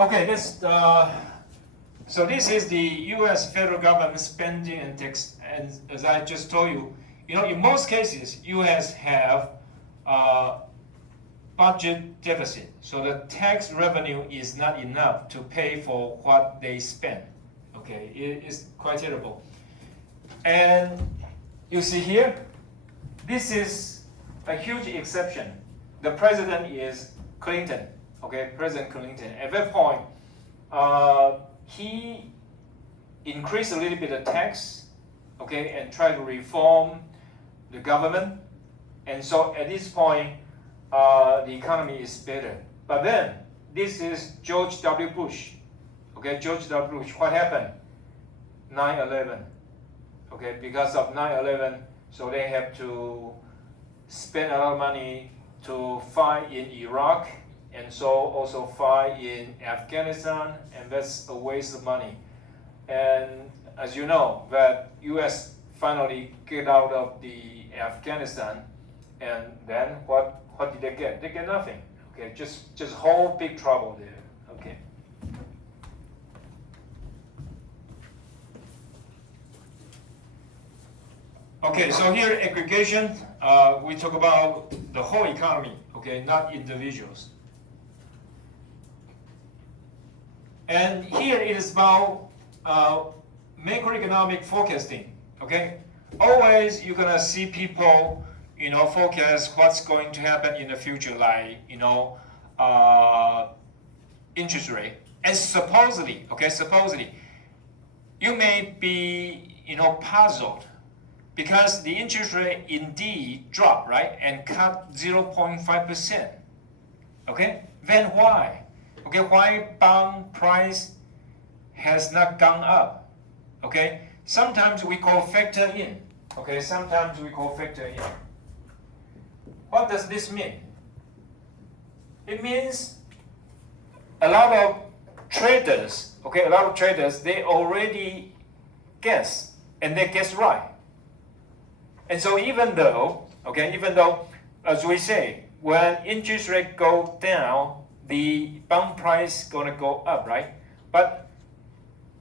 Okay, so this is the U.S. federal government spending and tax, and as I just told you, in most cases, U.S. have budget deficit, so the tax revenue is not enough to pay for what they spend. Okay, it is quite terrible. And you see here, this is a huge exception. The president is Clinton. Okay, President Clinton. At that point, he increased a little bit of tax, okay, and tried to reform the government. And so at this point, the economy is better. But then, this is George W. Bush. Okay, George W. Bush. What happened? 9/11. Okay, because of 9/11, so they have to spend a lot of money to fight in Iraq, and so also fight in Afghanistan, and that's a waste of money. And as you know, that U.S. finally get out of the Afghanistan, and then what did they get? They get nothing. Okay, just whole big trouble there. Okay. Okay, so here aggregation, we talk about the whole economy. Okay, not individuals. And here it is about macroeconomic forecasting. Okay, always you're gonna see people, forecast what's going to happen in the future, like interest rate. And supposedly, you may be puzzled because the interest rate indeed dropped, right, and cut 0.5%. Okay, then why? Okay, why bond price has not gone up? Okay, sometimes we call factor in. Okay, sometimes we call factor in. What does this mean? It means a lot of traders, they already guess, and they guess right. And so even though, as we say, when interest rate go down, the bond price gonna go up, right? But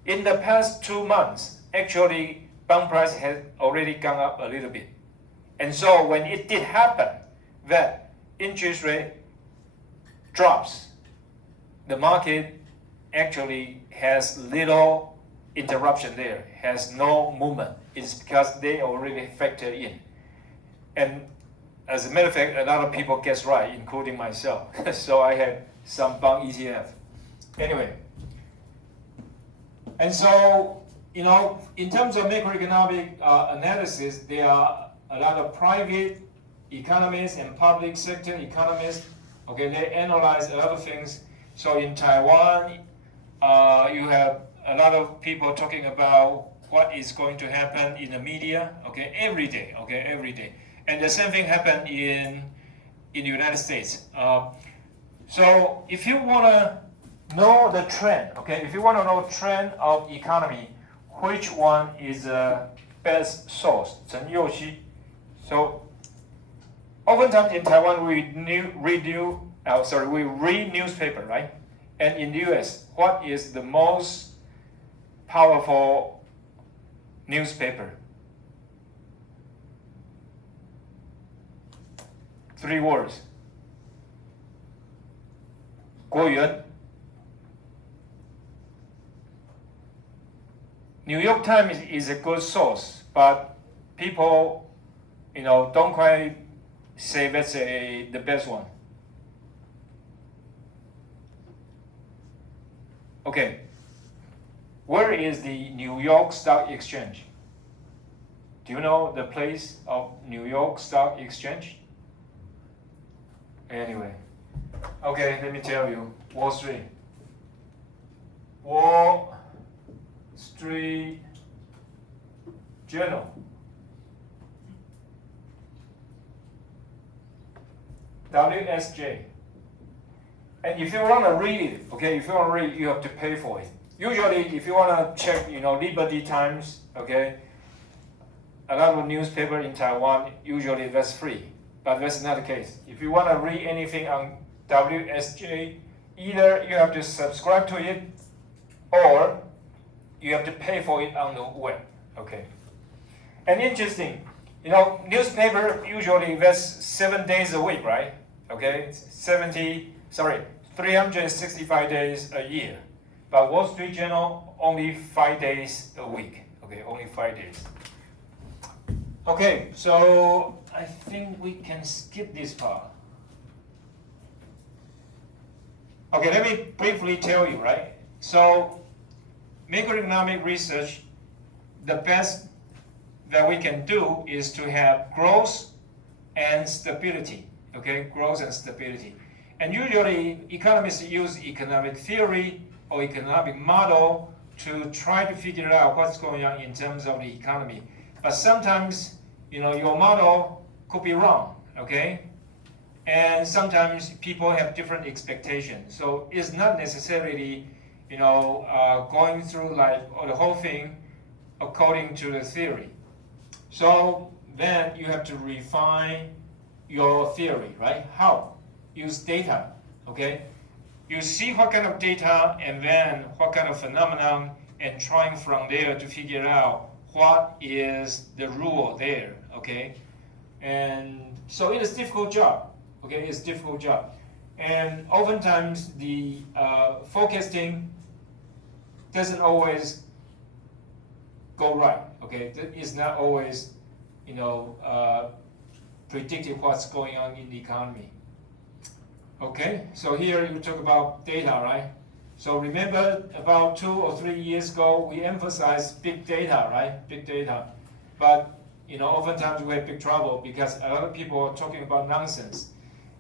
in the past 2 months, actually, bond price has already gone up a little bit. And so when it did happen, that interest rate drops, the market actually has little interruption there, has no movement. It's because they already factored in. And as a matter of fact, a lot of people guess right, including myself. So I had some bond ETF. Anyway, and so, in terms of macroeconomic analysis, there are a lot of private economists and public sector economists. Okay, they analyze a lot of things. So in Taiwan, you have a lot of people talking about what is going to happen in the media. Okay, every day. Okay, every day. And the same thing happened in the United States. So if you want to know the trend, if you want to know trend of economy, which one is the best source? Chen Youxi. So oftentimes in Taiwan we read newspaper, right? And in the US, what is the most powerful newspaper? 3 words. 国元. New York Times is a good source, but people, don't quite say that's the best one. Okay, where is the New York Stock Exchange? Do you know the place of New York Stock Exchange? Anyway, okay, let me tell you, Wall Street. Wall Street Journal. WSJ. And if you want to read it, you have to pay for it. Usually, if you want to check, Liberty Times, a lot of newspaper in Taiwan, usually that's free. But that's not the case. If you want to read anything on WSJ, either you have to subscribe to it or you have to pay for it on the web. Okay. And interesting, newspaper usually invests 7 days a week, right? Okay, 365 days a year. But Wall Street Journal only 5 days a week. Okay, only 5 days. Okay, so I think we can skip this part. Okay, let me briefly tell you, right? So, macroeconomic research, the best that we can do is to have growth and stability. Okay, growth and stability. And usually, economists use economic theory or economic model to try to figure out what's going on in terms of the economy. But sometimes, your model could be wrong, okay? And sometimes people have different expectations. So it's not necessarily, going through like the whole thing according to the theory. So then you have to refine your theory, right? How? Use data, okay? You see what kind of data and then what kind of phenomenon and trying from there to figure out what is the rule there, okay? And so it is a difficult job, okay? It's a difficult job. And oftentimes the forecasting doesn't always go right, okay? It's not always, predicting what's going on in the economy. Okay, so here you talk about data, right? So remember about 2 or 3 years ago, we emphasized big data, right? Big data. But, oftentimes we have big trouble because a lot of people are talking about nonsense.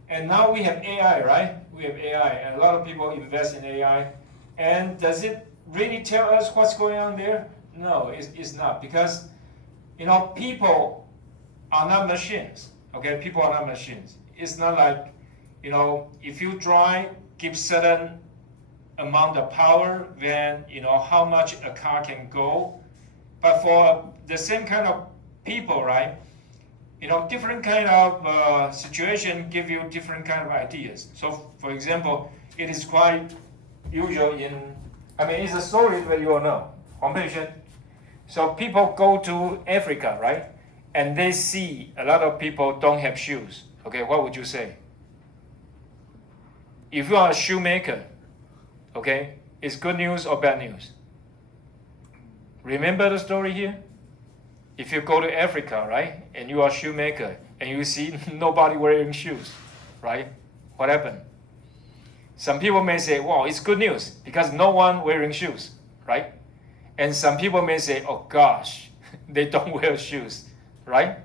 And now we have AI, right? We have AI, and a lot of people invest in AI. And does it really tell us what's going on there? No, it's not, because, people are not machines, okay? People are not machines. It's not like, if you give certain amount of power, then how much a car can go. But for the same kind of people, right? Different kind of situation give you different kind of ideas. So, for example, it is quite usual it's a story that you all know. Huang Peishen. So people go to Africa, right? And they see a lot of people don't have shoes. Okay, what would you say? If you are a shoemaker, okay, it's good news or bad news? Remember the story here? If you go to Africa, right, and you are a shoemaker, and you see nobody wearing shoes, right? What happened? Some people may say, wow, it's good news because no one wearing shoes, right? And some people may say, oh gosh, they don't wear shoes, right?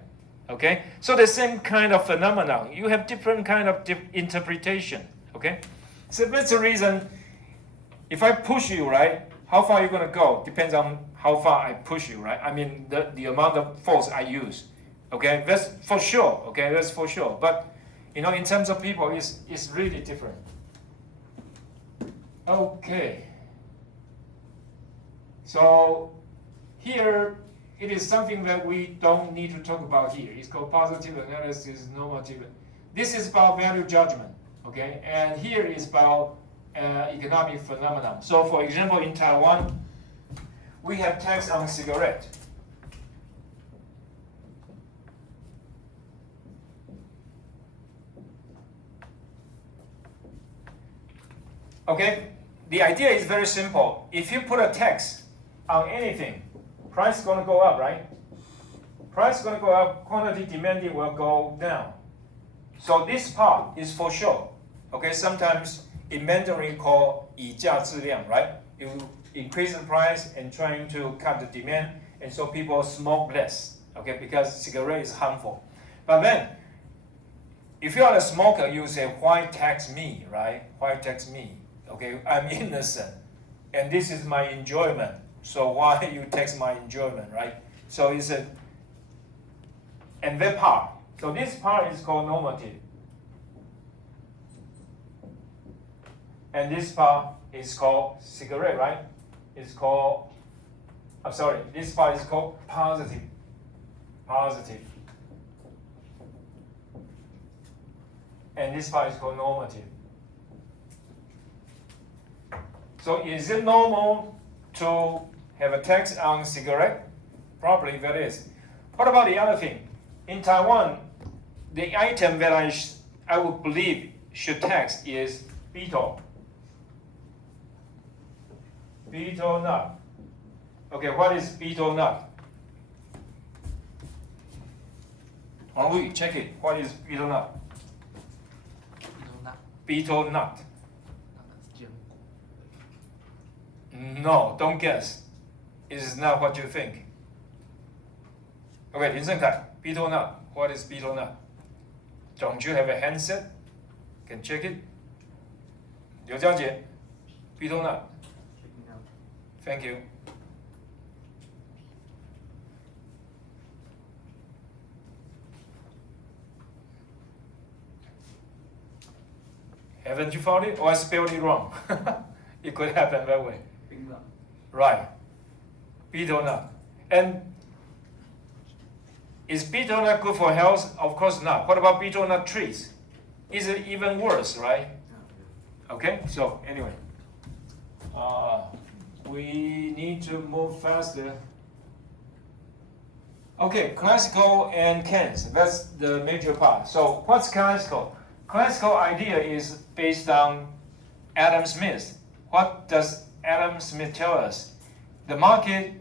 Okay, so the same kind of phenomenon. You have different kind of interpretation. Okay, so that's the reason. If I push you, right, how far you're gonna go depends on how far I push you, right? I mean the amount of force I use. Okay, that's for sure. Okay, that's for sure. But in terms of people, it's really different. Okay. So here it is something that we don't need to talk about here. It's called positive analysis, normative. This is about value judgment. Okay, and here is about economic phenomenon. So, for example, in Taiwan, we have tax on cigarette. Okay, the idea is very simple. If you put a tax on anything, price is going to go up, right? Price is going to go up, quantity demanding will go down. So this part is for sure. Okay, sometimes in Mandarin called 以价质量, right? You increase the price and trying to cut the demand, and so people smoke less, okay, because cigarette is harmful. But then, if you are a smoker, you say, why tax me, right? Why tax me? Okay, I'm innocent, and this is my enjoyment, so why you tax my enjoyment, right? So it's and that part. So this part is called normative. And this part is called cigarette, right? It's called, this part is called positive. Positive. And this part is called normative. So is it normal to have a tax on cigarette? Probably that is. What about the other thing? In Taiwan, the item that I would believe should tax is betel. Betel nut. Okay, what is betel nut? We check it. What is betel nut? Betel nut. No, don't guess. It is not what you think. Okay, Lin Shengkai, betel nut. What is betel nut? Don't you have a handset? Can check it. Liu Jiajie, betel nut. Thank you. Haven't you found it? Or I spelled it wrong? It could happen that way. Right. Betel nut. And is betel nut good for health? Of course not. What about betel nut trees? Is it even worse, right? Okay, so anyway. We need to move faster. Okay, classical and Keynes. That's the major part. So what's classical? Classical idea is based on Adam Smith. What does Adam Smith tell us? The market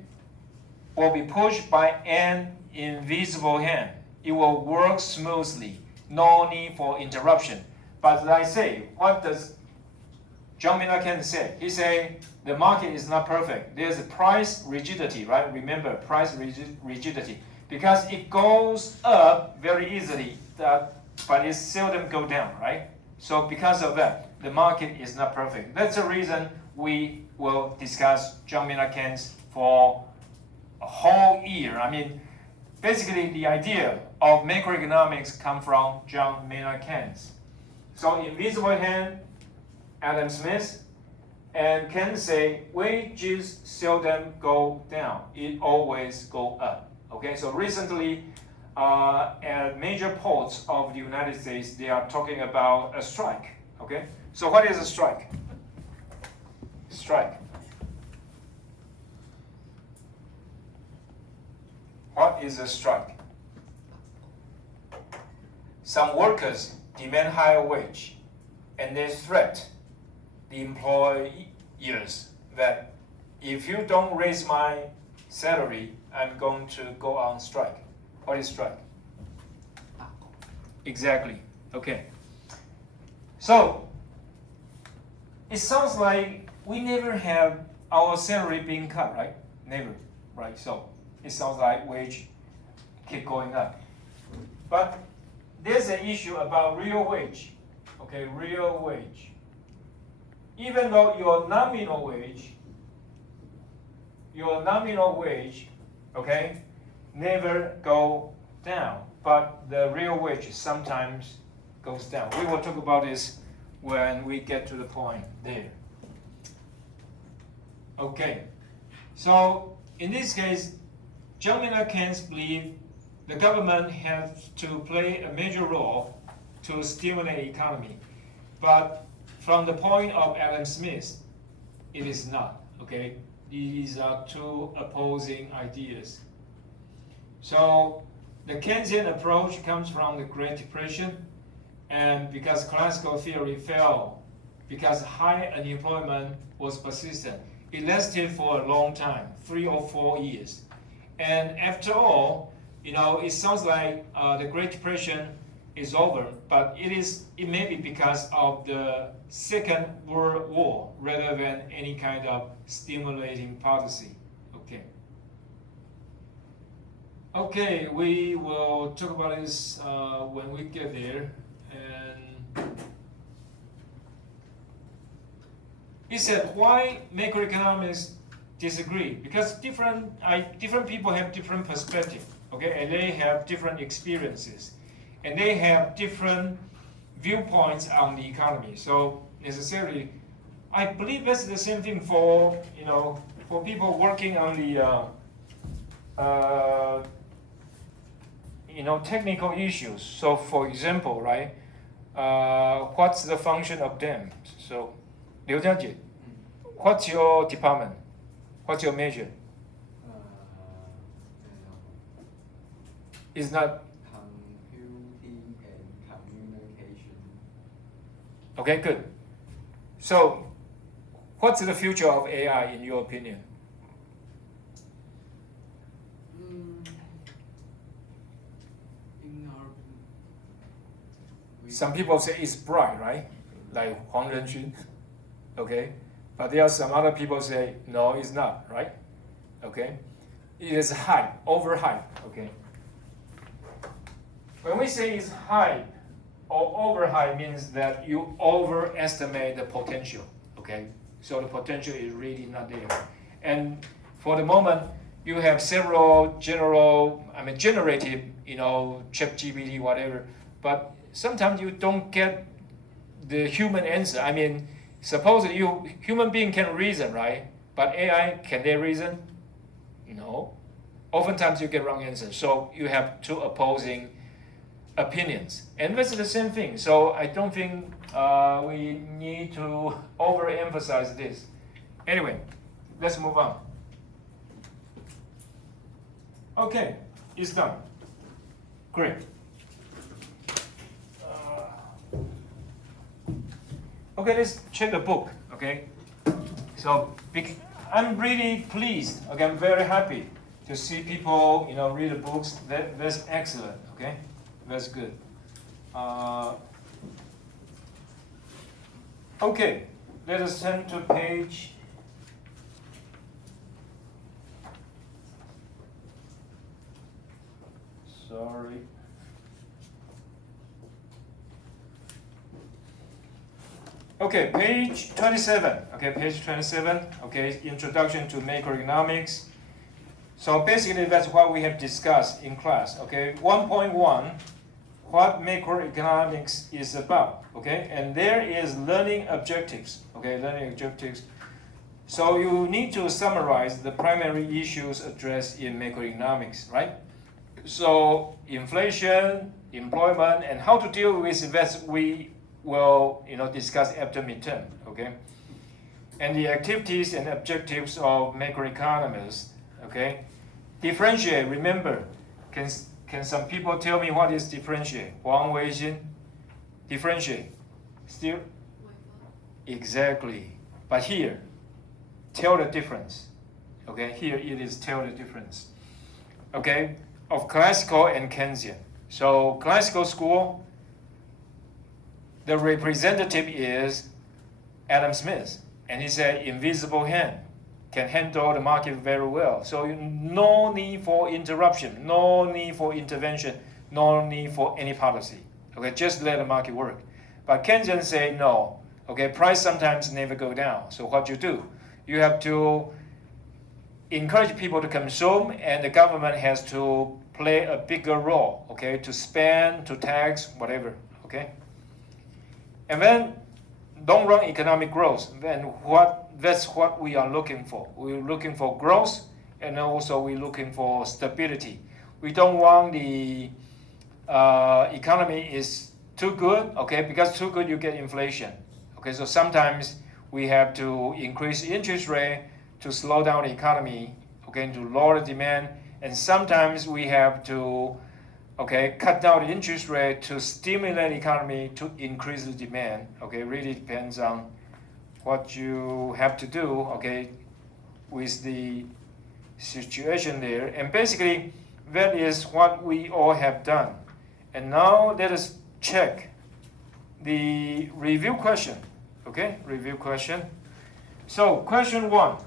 will be pushed by an invisible hand. It will work smoothly. No need for interruption. But as I say, what does John Maynard Keynes say? He say the market is not perfect. There's a price rigidity, right? Remember, price rigidity. Because it goes up very easily, but it seldom go down, right? So because of that, the market is not perfect. That's the reason we will discuss John Maynard Keynes for a whole year. I mean, basically the idea of macroeconomics come from John Maynard Keynes. So invisible hand, Adam Smith, and Keynes say wages seldom go down. It always go up. Okay, so recently at major ports of the United States, they are talking about a strike. Okay, so what is a strike? Strike. What is a strike? Some workers demand higher wage, and they threat the employers that if you don't raise my salary, I'm going to go on strike. What is strike? Exactly. Okay. So it sounds like we never have our salary being cut, right? Never, right? So it sounds like wage keep going up. But there's an issue about real wage. Okay, real wage. Even though your nominal wage, okay, never go down, but the real wage sometimes goes down. We will talk about this when we get to the point there. Okay, so in this case, John Maynard Keynes believe the government has to play a major role to stimulate the economy, but from the point of Adam Smith, it is not. Okay, these are two opposing ideas. So the Keynesian approach comes from the Great Depression, and because classical theory fell, because high unemployment was persistent, it lasted for a long time, 3 or 4 years. And after all, it sounds like the Great Depression is over, but it may be because of the Second World War rather than any kind of stimulating policy. Okay, we will talk about this when we get there. And he said, why macroeconomists disagree? Because different people have different perspectives, okay, and they have different experiences, and they have different viewpoints on the economy. So necessarily, I believe that's the same thing for for people working on the technical issues. So for example, right, what's the function of dam? So Liu Jiajie, what's your department? What's your major? It's not computing and communication. okay. Good. So, what's the future of AI in your opinion? In our, Some people say it's bright, right? Like Huang Renxun, okay? But there are some other people say, no, it's not, right? Okay? It is hype, overhype, okay? When we say it's hype or overhype means that you overestimate the potential, okay? So the potential is really not there. And for the moment, you have several generative, ChatGPT, whatever, but sometimes you don't get the human answer. I mean, suppose human being can reason, right? But AI, can they reason? No. Oftentimes you get wrong answer. So you have two opposing opinions. And that's the same thing. So I don't think we need to overemphasize this. Anyway, let's move on. Okay, it's done. Great. Okay, let's check the book. Okay, so I'm really pleased. Okay, I'm very happy to see people, read the books. That's excellent. Okay, that's good. Okay, let us turn to page. Sorry. Okay, page 27. Okay, page 27. Okay, introduction to macroeconomics. So basically, that's what we have discussed in class. Okay, 1.1, what macroeconomics is about. Okay, and there is learning objectives. Okay, learning objectives. So you need to summarize the primary issues addressed in macroeconomics, right? So inflation, employment, and how to deal with that we will discuss after midterm, okay? And the activities and objectives of macroeconomists, okay? Differentiate, remember, can some people tell me what is differentiate? Huang Weijin, differentiate, still? Exactly, but here, tell the difference, okay? Here it is tell the difference, okay? Of classical and Keynesian. So classical school, the representative is Adam Smith, and he said invisible hand can handle the market very well. So no need for interruption, no need for intervention, no need for any policy. Okay, just let the market work. But Keynesian say no. Okay, price sometimes never go down. So what you do? You have to encourage people to consume, and the government has to play a bigger role, okay, to spend, to tax, whatever, okay? And then long-run economic growth, then that's what we are looking for. We're looking for growth, and also we're looking for stability. We don't want the economy is too good, okay, because too good you get inflation. Okay, so sometimes we have to increase interest rate to slow down the economy, okay, to lower the demand, and sometimes we have to, okay, cut down the interest rate to stimulate the economy to increase the demand. Okay, really depends on what you have to do, okay, with the situation there. And basically, that is what we all have done. And now let us check the review question. Okay, review question. So question 1,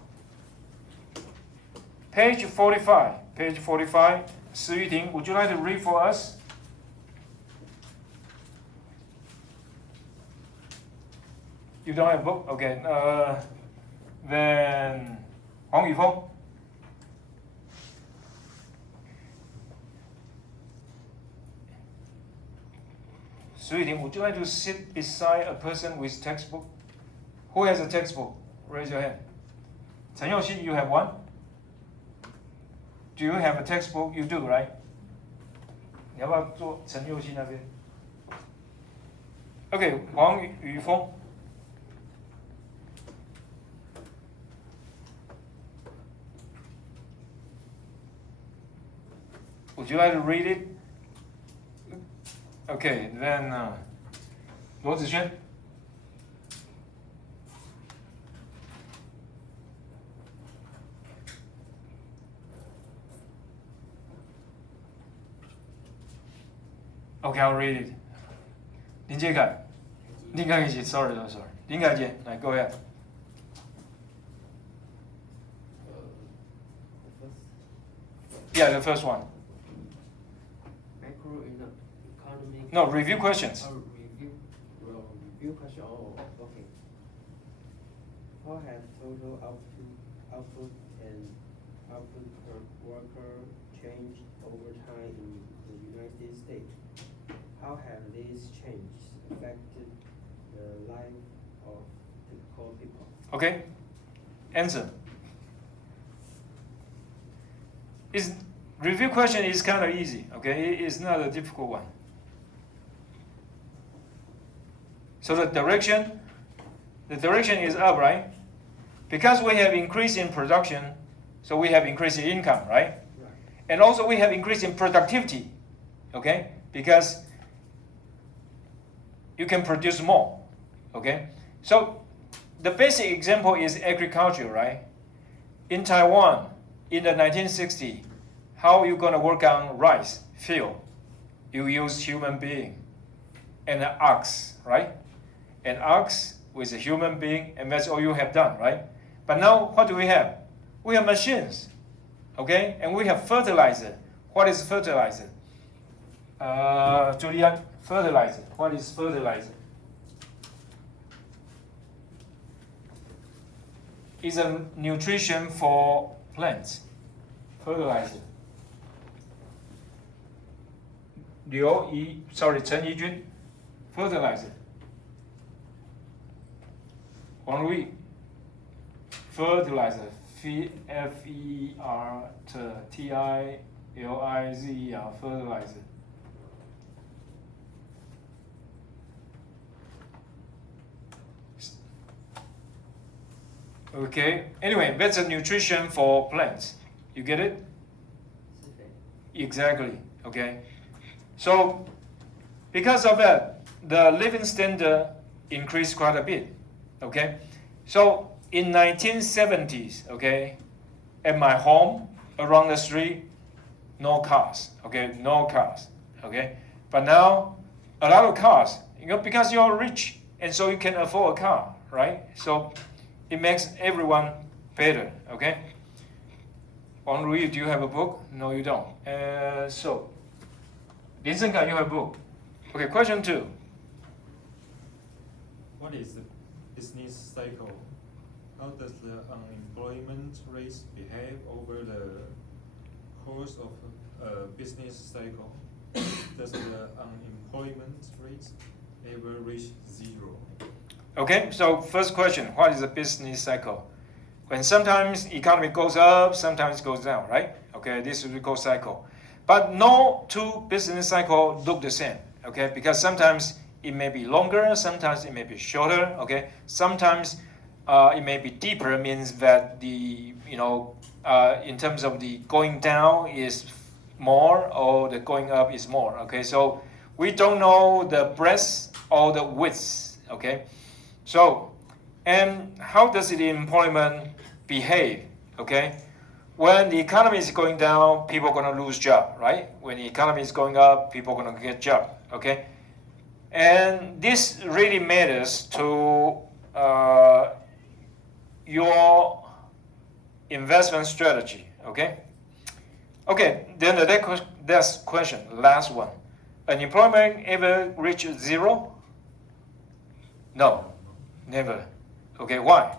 page 45. Page 45. Si Yuting, would you like to read for us? You don't have a book? Okay. Then Huang Yufeng. Si Yuting, would you like to sit beside a person with textbook? Who has a textbook? Raise your hand. Chen Youxin, you have one? Do you have a textbook? You do, right? 你要不要坐陈佑熙那边 ？Okay, 黄宇峰。Would you like to read it? Okay, then 罗子轩。Okay, I'll read it. 林杰凯，林凯一起 ，sorry， 林凯姐，来 go ahead. Yeah, the first one. Macroeconomic. No, review questions. Review question. Oh, okay. How has total output and output per worker changed over time in the United States? How have these changes affected the life of typical people? Okay. Answer. Review question is kind of easy. Okay, it's not a difficult one. So the direction is up, right? Because we have increase in production, so we have increase in income, right? Right. And also we have increase in productivity, okay? Because you can produce more, okay? So the basic example is agriculture, right? In Taiwan, in the 1960s, how are you going to work on rice field? You use human being and an ox, right? An ox with a human being, and that's all you have done, right? But now, what do we have? We have machines, okay? And we have fertilizer. What is fertilizer? Julian, fertilizer. What is fertilizer? It's a nutrition for plants. Fertilizer. Chen Yijun, fertilizer. Wang Rui, fertilizer. Fertilizer, fertilizer. Okay, anyway, that's a nutrition for plants. You get it? Exactly, okay. So, because of that, the living standard increased quite a bit, okay. So, in 1970s, okay, at my home, around the street, no cars, okay, no cars, okay. But now, a lot of cars, because you're rich, and so you can afford a car, right? So, it makes everyone better, okay. Wang Rui, do you have a book? No, you don't. So, Lin Zhengkai, you have a book. Okay, question 2. What is the business cycle? How does the unemployment rate behave over the course of a business cycle? Does the unemployment rate ever reach 0? Okay, so first question, what is a business cycle? When sometimes economy goes up, sometimes it goes down, right? Okay, this is we call cycle. But no two business cycle look the same, okay? Because sometimes it may be longer, sometimes it may be shorter, okay? Sometimes it may be deeper, means that the, in terms of the going down is more or the going up is more, okay? So we don't know the breadth or the width, okay? So, and how does the employment behave, okay? When the economy is going down, people are going to lose job, right? When the economy is going up, people are going to get job, okay? And this really matters to your investment strategy, okay? Okay, then the next question, last one. Unemployment ever reach 0? No, never. Okay, why?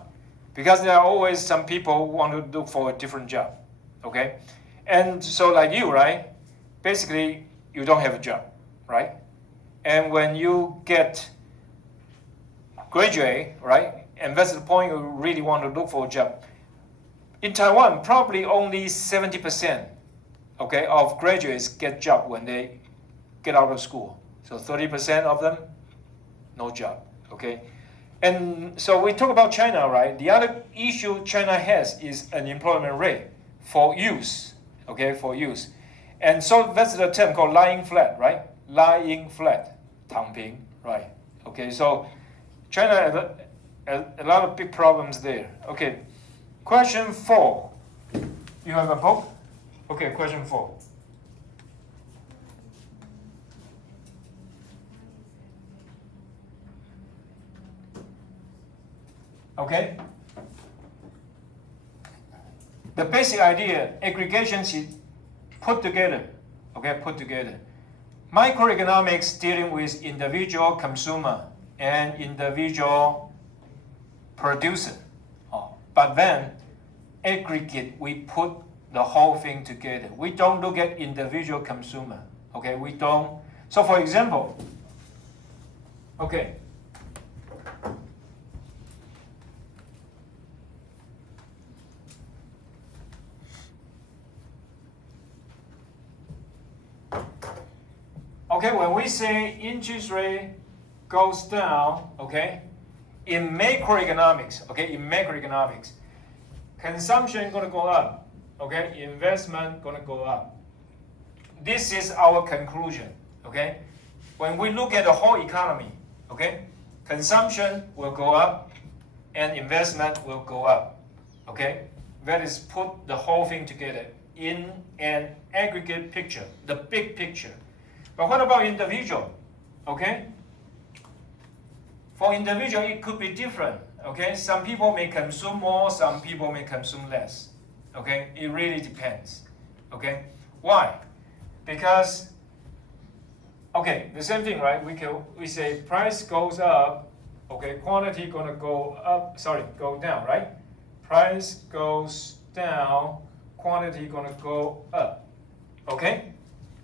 Because there are always some people who want to look for a different job, okay? And so like you, right? Basically, you don't have a job, right? And when you graduate, right? And that's the point you really want to look for a job. In Taiwan, probably only 70%, okay, of graduates get job when they get out of school. So 30% of them, no job, okay? And so we talk about China, right? The other issue China has is unemployment rate for youth, okay, for youth. And so that's the term called lying flat, right? Lying flat, 躺平, right? Okay, so China has a lot of big problems there. Okay, question 4. You have a book? Okay, question 4. Okay. The basic idea, aggregation is put together. Okay, put together. Microeconomics dealing with individual consumer and individual producer. But then aggregate, we put the whole thing together. We don't look at individual consumer. Okay, we don't. So for example, okay. Okay, when we say interest rate goes down, okay, in macroeconomics, okay, in macroeconomics, consumption gonna go up, okay, investment gonna go up. This is our conclusion, okay. When we look at the whole economy, okay, consumption will go up and investment will go up, okay. That is put the whole thing together in an aggregate picture, the big picture. But what about individual? Okay? For individual, it could be different. Okay? Some people may consume more, some people may consume less. Okay? It really depends. Okay? Why? Because, okay, the same thing, right? We say price goes up, okay, quantity gonna go up, go down, right? Price goes down, quantity gonna go up. Okay?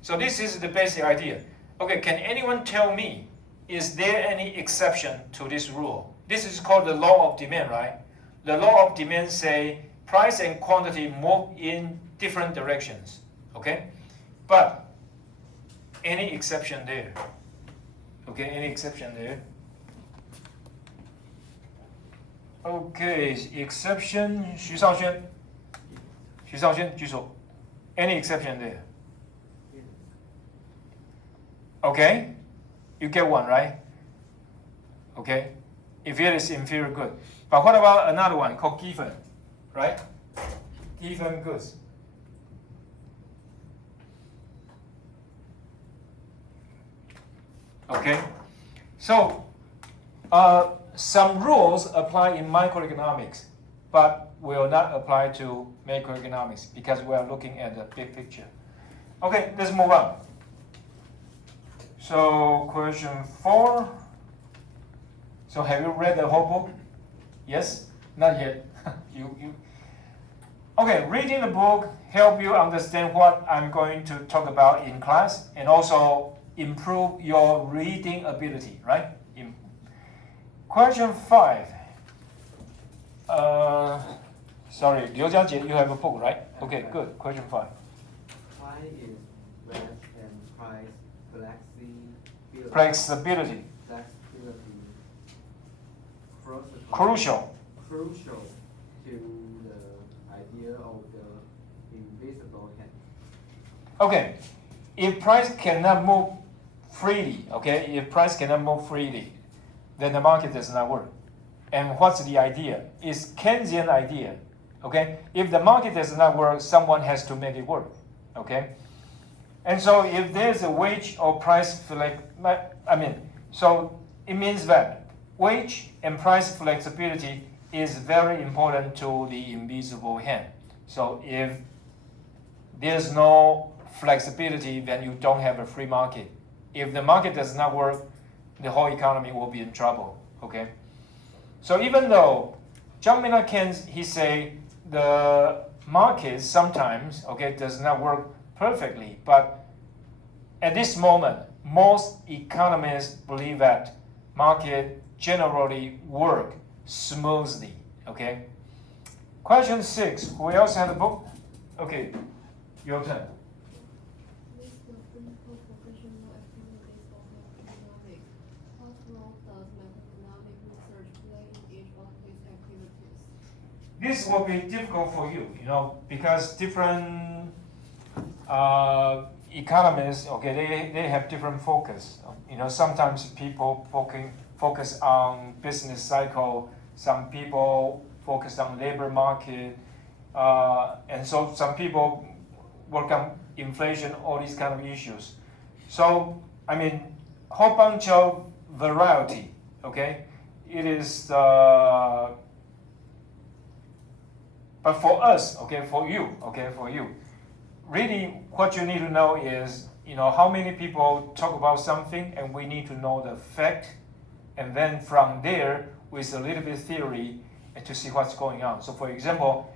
So this is the basic idea. Okay, can anyone tell me, is there any exception to this rule? This is called the law of demand, right? The law of demand say price and quantity move in different directions, okay? But any exception there? Okay, any exception there? Okay, exception, 徐少轩举手. Any exception there? Okay, you get one, right? Okay, if it is inferior good. But what about another one called given, right? Given goods. Okay, so some rules apply in microeconomics, but will not apply to macroeconomics because we are looking at the big picture. Okay, let's move on. So question 4. So have you read the whole book? Yes? Not yet. Okay, reading the book help you understand what I'm going to talk about in class and also improve your reading ability, right? Question 5. Sorry, Liu Jiajie, you have a book, right? Okay, good. Question 5. Why is rent and price Flexibility. Crucial to the idea of the invisible hand? Okay, if price cannot move freely, okay, if price cannot move freely, then the market does not work. And what's the idea? It's Keynesian idea, okay? If the market does not work, someone has to make it work, okay? And so if there's a wage or price so it means that wage and price flexibility is very important to the invisible hand. So if there's no flexibility, then you don't have a free market. If the market does not work, the whole economy will be in trouble, okay? So even though John Maynard Keynes, he say the market sometimes, okay, does not work perfectly, but at this moment, most economists believe that market generally work smoothly, okay? Question 6, who else has a book? Okay, your turn. List the principal professional activities of economics. What role does macroeconomic research play in each of these activities? This will be difficult for you, because different economists, okay, they have different focus. Sometimes people focus on business cycle, some people focus on labor market, and so some people work on inflation, all these kind of issues. So, whole bunch of variety, okay? It is, but for us, okay, for you, really what you need to know is, how many people talk about something, and we need to know the fact, and then from there, with a little bit of theory, and to see what's going on. So for example,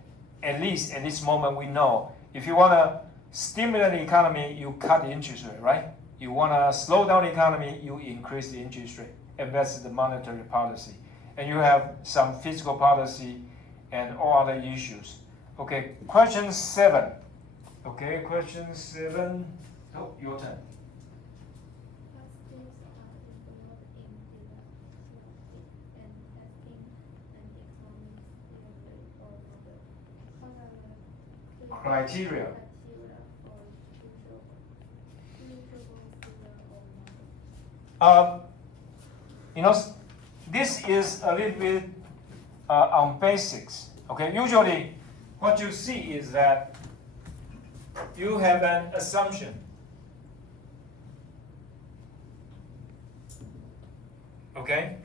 at least at this moment we know, if you want to stimulate the economy, you cut the interest rate, right? You want to slow down the economy, you increase the interest rate, and that's the monetary policy. And you have some fiscal policy and all other issues. Okay, question 7. Okay, question 7. Oh, your turn. What skills are involved in developing and testing an economic theory or model? What are the Criteria. for usable theory or model? This is a little bit on basics. Okay, usually what you see is that you have an assumption. Okay,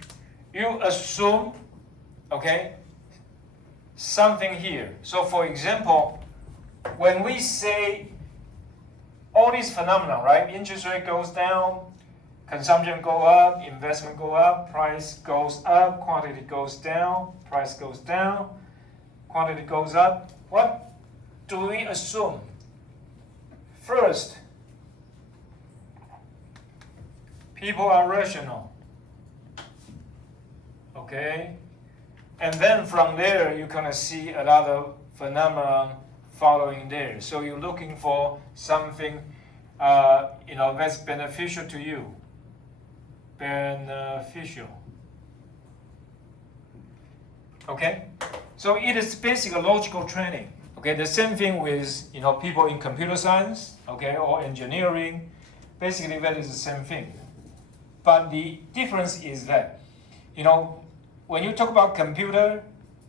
you assume, okay, something here. So for example, when we say all these phenomena, right? Interest rate goes down, consumption go up, investment go up, price goes up, quantity goes down, price goes down, quantity goes up. What do we assume? First, people are rational. Okay? And then from there, you're going to see a lot of phenomena following there. So you're looking for something that's beneficial to you. Beneficial. Okay? So it is basically logical training. Okay, the same thing with people in computer science, okay, or engineering. Basically, that is the same thing. But the difference is that, when you talk about computer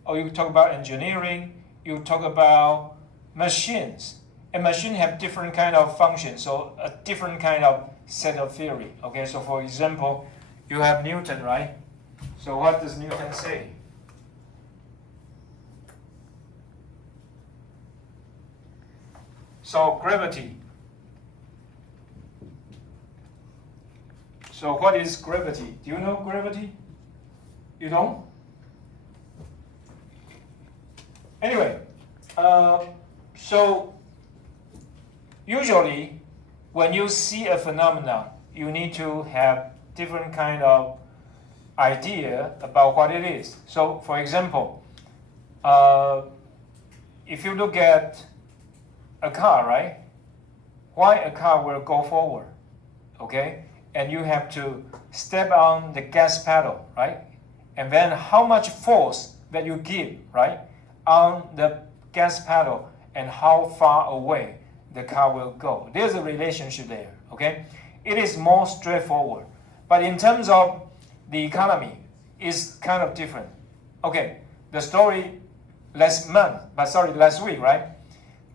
or you talk about engineering, you talk about machines. And machines have different kind of functions, so a different kind of set of theory. Okay, so for example, you have Newton, right? So what does Newton say? So gravity. So what is gravity? Do you know gravity? You don't? Anyway, so usually when you see a phenomenon, you need to have different kind of idea about what it is. So for example, if you look at a car, right? Why a car will go forward, okay? And you have to step on the gas pedal, right? And then how much force that you give, right, on the gas pedal and how far away the car will go. There's a relationship there, okay? It is more straightforward. But in terms of the economy, it's kind of different. Okay, the story last week, right?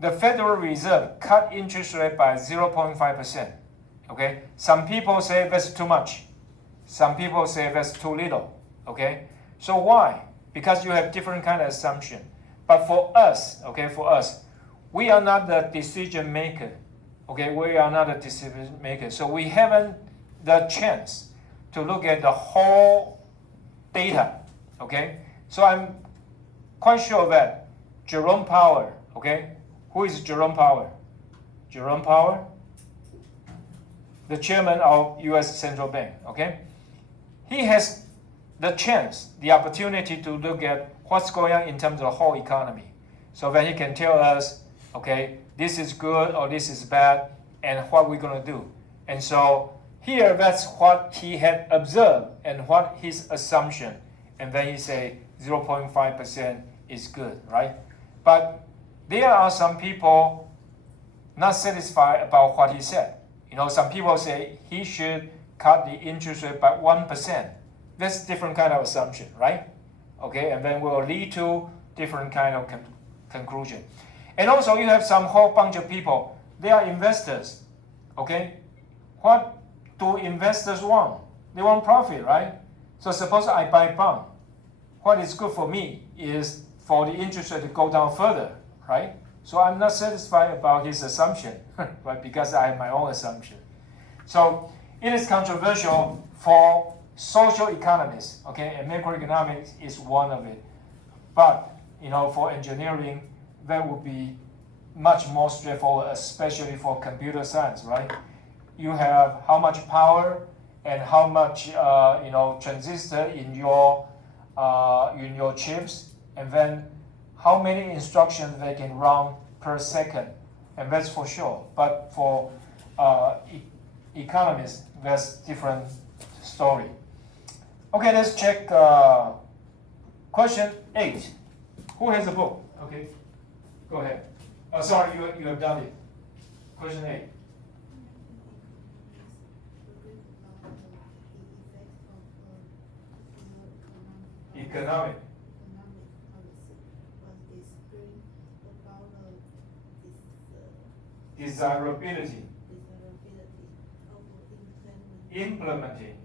The Federal Reserve cut interest rate by 0.5%. Okay, some people say that's too much. Some people say that's too little. Okay, so why? Because you have different kind of assumption. But for us, we are not the decision maker. Okay, we are not a decision maker. So we haven't the chance to look at the whole data. Okay, so I'm quite sure that Jerome Powell, okay, who is Jerome Powell? Jerome Powell, the chairman of U.S. Central Bank, okay? He has the chance, the opportunity to look at what's going on in terms of the whole economy. So that he can tell us, okay, this is good or this is bad, and what we're going to do. And so here, that's what he had observed and what his assumption. And then he say 0.5% is good, right? But there are some people not satisfied about what he said. Some people say he should cut the interest rate by 1%. That's different kind of assumption, right? Okay, and then will lead to different kind of conclusion. And also you have some whole bunch of people, they are investors, okay? What do investors want? They want profit, right? So suppose I buy bond. What is good for me is for the interest rate to go down further, right? So I'm not satisfied about his assumption, right? Because I have my own assumption. So it is controversial for social economists, okay? And macroeconomics is one of it. But, for engineering, that would be much more straightforward, especially for computer science, right? You have how much power and how much, transistor in your chips, and then how many instructions they can run per second, and that's for sure. But for economists, that's different story. Okay, let's check question 8. Who has a book? Okay, go ahead. Oh, sorry, you have done it. Question 8. Economic. Desirability. Implementing.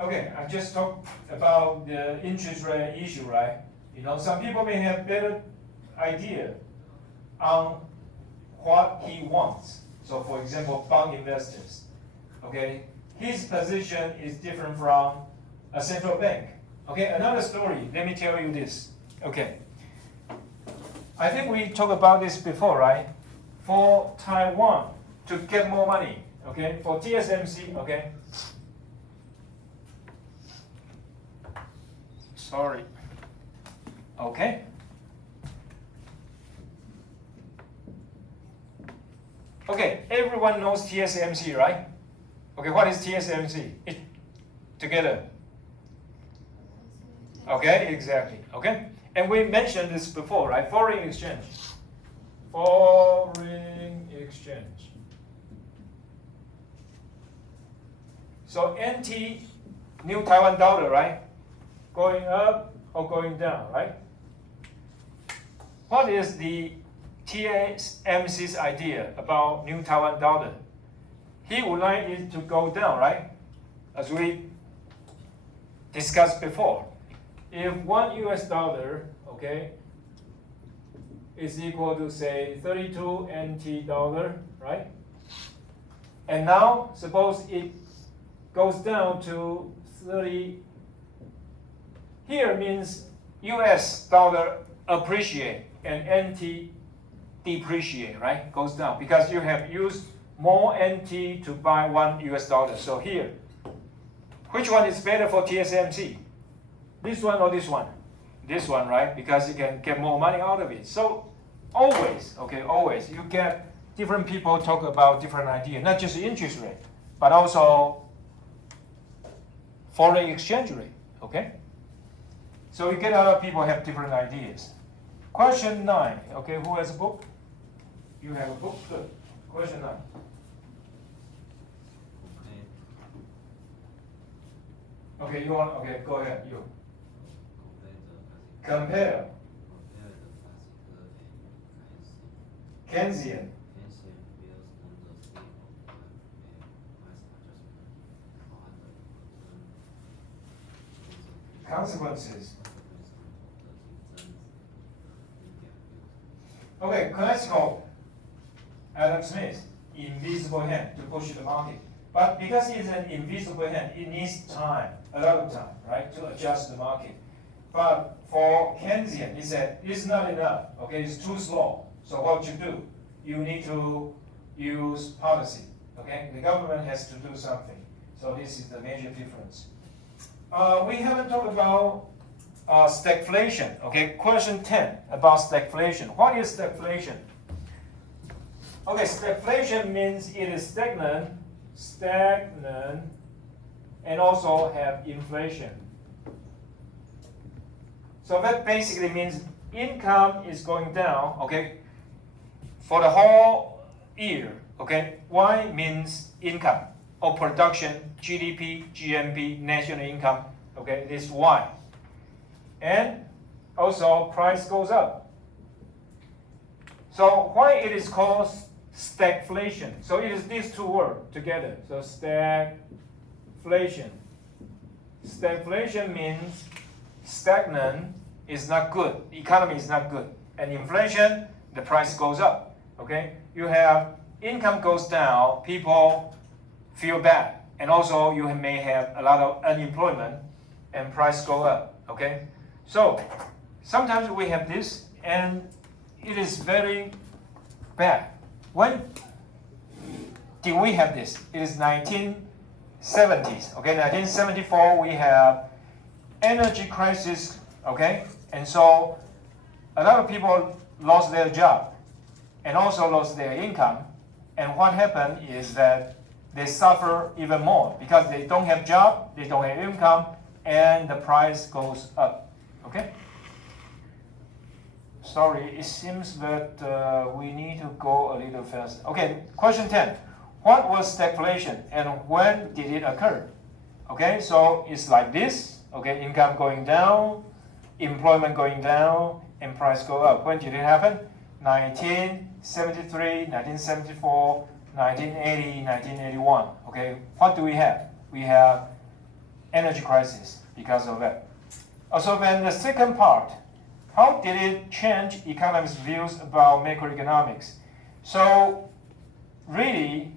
Okay, I just talked about the interest rate issue, right? Some people may have better idea on what he wants. So for example, bond investors, okay? His position is different from a central bank. Okay, another story, let me tell you this. Okay, I think we talked about this before, right? For Taiwan to get more money, okay, for TSMC, okay? Sorry. Okay. Okay, everyone knows TSMC, right? Okay, what is TSMC? Together. Okay, exactly. Okay, and we mentioned this before, right? Foreign exchange. Foreign exchange. So NT, New Taiwan dollar, right? Going up or going down, right? What is the TSMC's idea about New Taiwan dollar? He would like it to go down, right? As we discussed before. If $1, okay, is equal to say 32 NT dollar, right? And now suppose it goes down to 30. Here means US dollar appreciate and NT depreciate, right? Goes down because you have used more NT to buy $1. So here, which one is better for TSMC? This one or this one? This one, right? Because you can get more money out of it. So always, okay, always, you get different people talk about different ideas, not just interest rate, but also foreign exchange rate, okay? So you get a lot of people have different ideas. Question 9, okay, who has a book? You have a book? Good. Question 9. Okay, you want, okay, go ahead, you. Compare Keynesian. Consequences. Okay, classical Adam Smith, invisible hand to push the market. But because it's an invisible hand, it needs time, a lot of time, right, to adjust the market. But for Keynesian, he said, it's not enough, okay, it's too slow. So what you do? You need to use policy, okay? The government has to do something. So this is the major difference. We haven't talked about stagflation, okay? Question 10 about stagflation. What is stagflation? Okay, stagflation means it is stagnant, and also have inflation. So that basically means income is going down, okay, for the whole year, okay, Y means income or production, GDP, GNP, national income, okay, this Y. And also price goes up. So why it is called stagflation? So it is these two words together. So stagflation. Stagflation means stagnant is not good. The economy is not good. And inflation, the price goes up. Okay? You have income goes down, people feel bad. And also you may have a lot of unemployment and price go up. Okay? So sometimes we have this and it is very bad. When did we have this? It is 1970s. Okay, 1974 we have energy crisis. Okay, and so a lot of people lost their job and also lost their income. And what happened is that they suffer even more because they don't have job, they don't have income, and the price goes up. Okay. Sorry, it seems that we need to go a little faster. Okay, question 10. What was stagflation and when did it occur? Okay, so it's like this. Okay, income going down, employment going down, and price go up. When did it happen? 1973, 1974, 1980, 1981. Okay, what do we have? We have energy crisis because of that. Also, then the second part. How did it change economists' views about macroeconomics? So, really,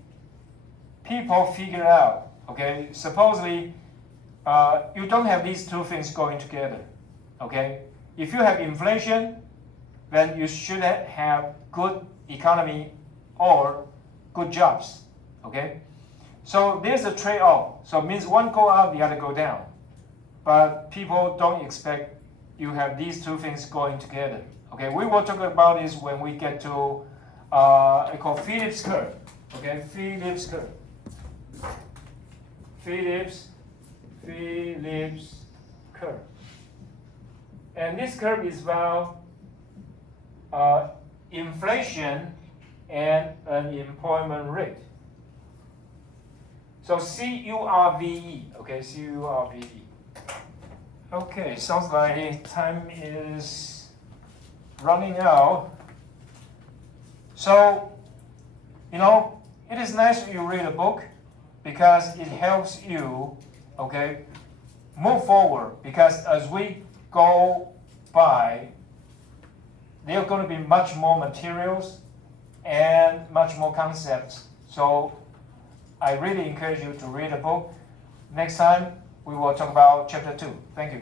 people figure out, okay, supposedly you don't have these two things going together, okay? If you have inflation, then you should have good economy or good jobs, okay? So there's a trade-off. So it means one go up, the other go down. But people don't expect you have these two things going together. Okay, we will talk about this when we get to I call Phillips curve. Okay, Phillips curve. Phillips curve. And this curve is about inflation and unemployment rate. So CURVE. Okay, CURVE. Okay, sounds like time is running out. So, you know, it is nice when you read a book because it helps you, okay, move forward. Because as we go by, there are going to be much more materials and much more concepts. So, I really encourage you to read a book. Next time, we will talk about chapter 2. Thank you.